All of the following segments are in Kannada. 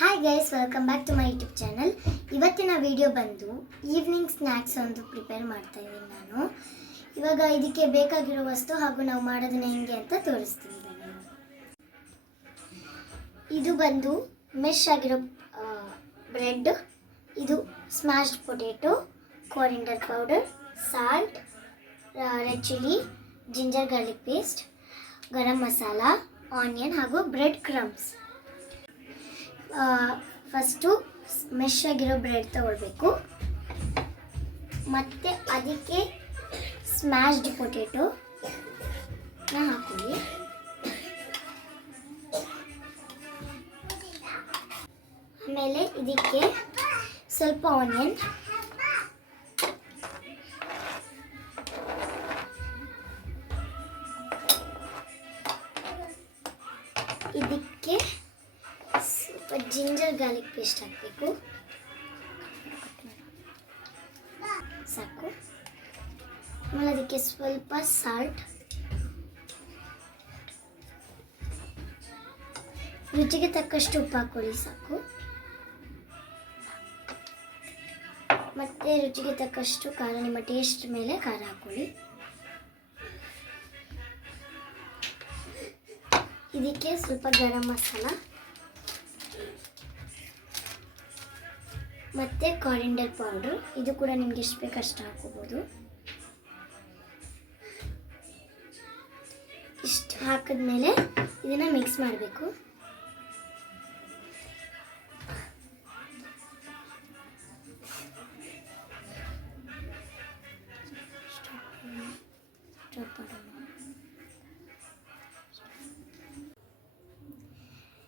Hi guys, welcome back to my YouTube channel. ಇವತ್ತಿನ ವಿಡಿಯೋ ಬಂದು ಈವ್ನಿಂಗ್ ಸ್ನ್ಯಾಕ್ಸ್ ಒಂದು ಪ್ರಿಪೇರ್ ಮಾಡ್ತಾ ಇದ್ದೀನಿ ನಾನು. ಇವಾಗ ಇದಕ್ಕೆ ಬೇಕಾಗಿರೋ ವಸ್ತು ಹಾಗೂ ನಾವು ಮಾಡೋದನ್ನ ಹೆಂಗೆ ಅಂತ ತೋರಿಸ್ತೀನಿ ಬನ್ನಿ. ಇದು ಬಂದು ಮೆಶ್ ಆಗಿರೋ ಬ್ರೆಡ್, ಇದು smashed potato, coriander powder, salt, red chilli, ginger garlic paste, garam masala, onion ಹಾಗೂ ಬ್ರೆಡ್ ಕ್ರಮ್ಸ್. ಫಸ್ಟು ಮೆಶ್ ಆಗಿರೋ ಬ್ರೆಡ್ ತಗೊಳ್ಬೇಕು, ಮತ್ತು ಅದಕ್ಕೆ ಸ್ಮ್ಯಾಶ್ಡ್ ಪೊಟೇಟೊನ ಹಾಕೊಳ್ಳಿ. ಆಮೇಲೆ ಇದಕ್ಕೆ ಸ್ವಲ್ಪ ಆನಿಯನ್, ಇದಕ್ಕೆ ಸ್ವಲ್ಪ ಜಿಂಜರ್ ಗಾರ್ಲಿಕ್ ಪೇಸ್ಟ್ ಹಾಕಬೇಕು, ಸಾಕು. ಆಮೇಲೆ ಅದಕ್ಕೆ ಸ್ವಲ್ಪ ಸಾಲ್ಟ್, ರುಚಿಗೆ ತಕ್ಕಷ್ಟು ಉಪ್ಪು ಹಾಕೊಳ್ಳಿ, ಸಾಕು. ಮತ್ತು ರುಚಿಗೆ ತಕ್ಕಷ್ಟು ಖಾರ, ನಿಮ್ಮ ಟೇಸ್ಟ್ ಮೇಲೆ ಖಾರ ಹಾಕೊಳ್ಳಿ. ಇದಕ್ಕೆ ಸ್ವಲ್ಪ ಗರಂ ಮಸಾಲ ಮತ್ತು ಕೊರಿಯಾಂಡರ್ ಪೌಡ್ರು, ಇದು ಕೂಡ ನಿಮ್ಗೆ ಎಷ್ಟು ಬೇಕು ಅಷ್ಟು ಹಾಕೋಬೋದು. ಇಷ್ಟು ಹಾಕಿದ್ಮೇಲೆ ಇದನ್ನು ಮಿಕ್ಸ್ ಮಾಡಬೇಕು.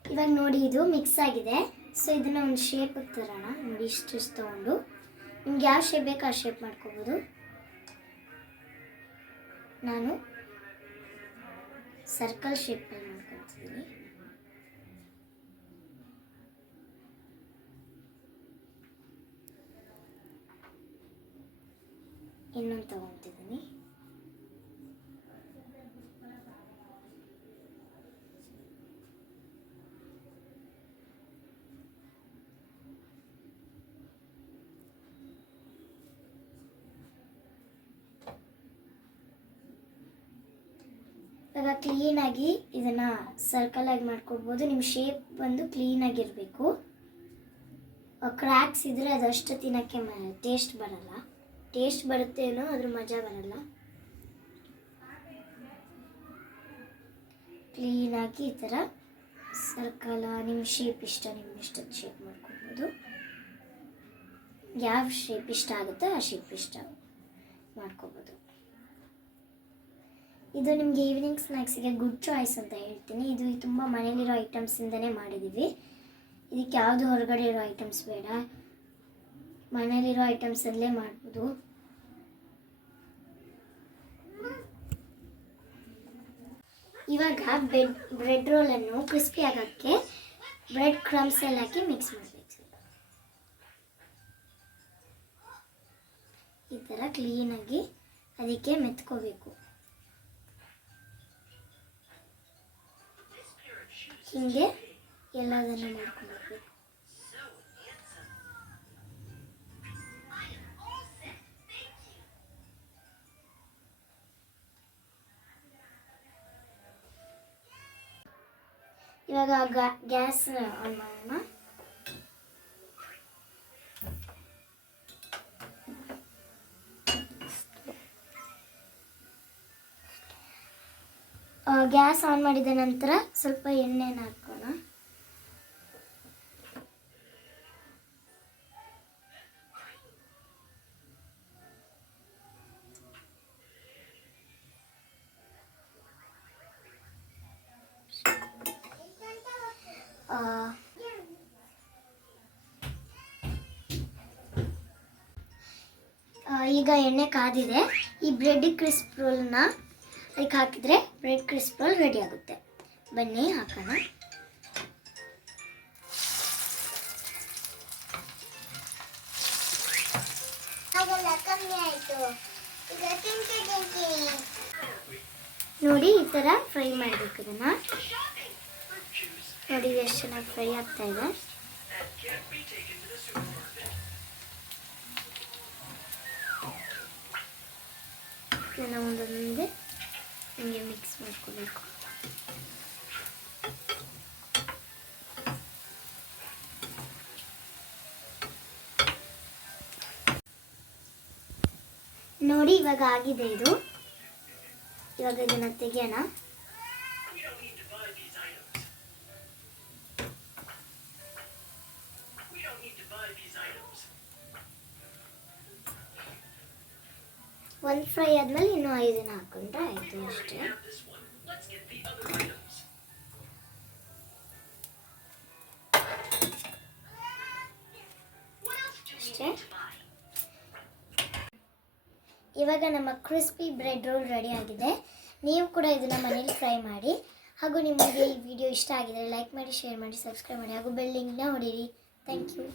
ಇವಾಗ ನೋಡಿ, ಇದು ಮಿಕ್ಸ್ ಆಗಿದೆ. ಸೊ ಇದನ್ನು ಒಂದು ಶೇಪಿಗೆ ತರೋಣ. ನೋಡಿ, ಇಷ್ಟು ತೊಗೊಂಡು ನಿಮ್ಗೆ ಯಾವ ಶೇಪ್ ಬೇಕು ಆ ಶೇಪ್ ಮಾಡ್ಕೋಬೋದು. ನಾನು ಸರ್ಕಲ್ ಶೇಪಲ್ಲಿ ಮಾಡ್ಕೊತಿದ್ದೀನಿ. ಇನ್ನೊಂದು ತಗೊತಿದ್ದೀನಿ. ಇವಾಗ ಕ್ಲೀನಾಗಿ ಇದನ್ನು ಸರ್ಕಲಾಗಿ ಮಾಡ್ಕೊಳ್ಬೋದು. ನಿಮ್ಮ ಶೇಪ್ ಬಂದು ಕ್ಲೀನಾಗಿರಬೇಕು. ಕ್ರ್ಯಾಕ್ಸ್ ಇದ್ದರೆ ಅದಷ್ಟು ತಿನ್ನೋಕ್ಕೆ ಟೇಸ್ಟ್ ಬರಲ್ಲ. ಟೇಸ್ಟ್ ಬರುತ್ತೇನೋ, ಅದ್ರ ಮಜಾ ಬರಲ್ಲ. ಕ್ಲೀನಾಗಿ ಈ ಥರ ಸರ್ಕಲ, ನಿಮ್ಮ ಶೇಪ್ ಇಷ್ಟ, ನಿಮ್ಮ ಇಷ್ಟದ ಶೇಪ್ ಮಾಡ್ಕೊಳ್ಬೋದು. ಯಾವ ಶೇಪ್ ಇಷ್ಟ ಆಗುತ್ತೋ ಆ ಶೇಪ್ ಇಷ್ಟ ಮಾಡ್ಕೊಬೋದು. ಇದು ನಿಮಗೆ ಈವ್ನಿಂಗ್ ಸ್ನ್ಯಾಕ್ಸಿಗೆ ಗುಡ್ ಚಾಯ್ಸ್ ಅಂತ ಹೇಳ್ತೀನಿ. ಇದು ತುಂಬ ಮನೇಲಿರೋ ಐಟಮ್ಸಿಂದನೇ ಮಾಡಿದ್ದೀವಿ. ಇದಕ್ಕೆ ಯಾವುದು ಹೊರಗಡೆ ಇರೋ ಐಟಮ್ಸ್ ಬೇಡ, ಮನೇಲಿರೋ ಐಟಮ್ಸಲ್ಲೇ ಮಾಡ್ಬೋದು. ಇವಾಗ ಬ್ರೆಡ್ ರೋಲನ್ನು ಕ್ರಿಸ್ಪಿ ಆಗೋಕ್ಕೆ ಬ್ರೆಡ್ ಕ್ರಮ್ಸ್ ಎಲ್ಲ ಹಾಕಿ ಮಿಕ್ಸ್ ಮಾಡಬೇಕು. ಈ ಥರ ಕ್ಲೀನಾಗಿ ಅದಕ್ಕೆ ಮೆತ್ಕೋಬೇಕು. ಹಿಂಗೆ ಎಲ್ಲದನ್ನು ಮಾಡ್ಕೊಳ್ಬೇಕು. ಇವಾಗ ಗ್ಯಾಸ್ ಆನ್ ಮಾಡೋಣ. ಗ್ಯಾಸ್ ಆನ್ ಮಾಡಿದ ನಂತರ ಸ್ವಲ್ಪ ಎಣ್ಣೆನ ಹಾಕೋಣ. ಈಗ ಎಣ್ಣೆ ಕಾದಿದೆ. ಈ ಬ್ರೆಡ್ ಕ್ರಿಸ್ಪ್ ರೋಲ್ನ ಅದಕ್ಕೆ ಹಾಕಿದರೆ ಬ್ರೆಡ್ ಕ್ರಿಸ್ಪ್ ರೋಲ್ ರೆಡಿ ಆಗುತ್ತೆ. ಬನ್ನಿ ಹಾಕೋಣ. ನೋಡಿ, ಈ ಥರ ಫ್ರೈ ಮಾಡಬೇಕು. ಇದನ್ನು ನೋಡಿ ಎಷ್ಟು ಚೆನ್ನಾಗಿ ಫ್ರೈ ಆಗ್ತಾ ಇದೆ. ನಾನು ಒಂದೊಂದೇ ಹಿಂಗೆ ಮಿಕ್ಸ್ ಮಾಡ್ಕೋಬೇಕು. ನೋಡಿ ಇವಾಗ ಆಗಿದೆ ಇದು. ಇವಾಗ ಇದನ್ನು ತೆಗೆಯೋಣ. ಒಂದು ಫ್ರೈ ಆದ್ಮೇಲೆ ಇನ್ನೂ 5 ಹಾಕೊಂಡ್ರೆ ಆಯಿತು ಅಷ್ಟೇ. ಅಷ್ಟೇ. ಇವಾಗ ನಮ್ಮ ಕ್ರಿಸ್ಪಿ ಬ್ರೆಡ್ ರೋಲ್ ರೆಡಿ ಆಗಿದೆ. ನೀವು ಕೂಡ ಇದನ್ನು ಮನೇಲಿ ಫ್ರೈ ಮಾಡಿ. ಹಾಗೂ ನಿಮಗೆ ಈ ವಿಡಿಯೋ ಇಷ್ಟ ಆಗಿದರೆ ಲೈಕ್ ಮಾಡಿ, ಶೇರ್ ಮಾಡಿ, ಸಬ್ಸ್ಕ್ರೈಬ್ ಮಾಡಿ ಹಾಗೂ ಬೆಲ್ ಲಿಂಕ್ನ ಹೊಡೀರಿ. Thank you.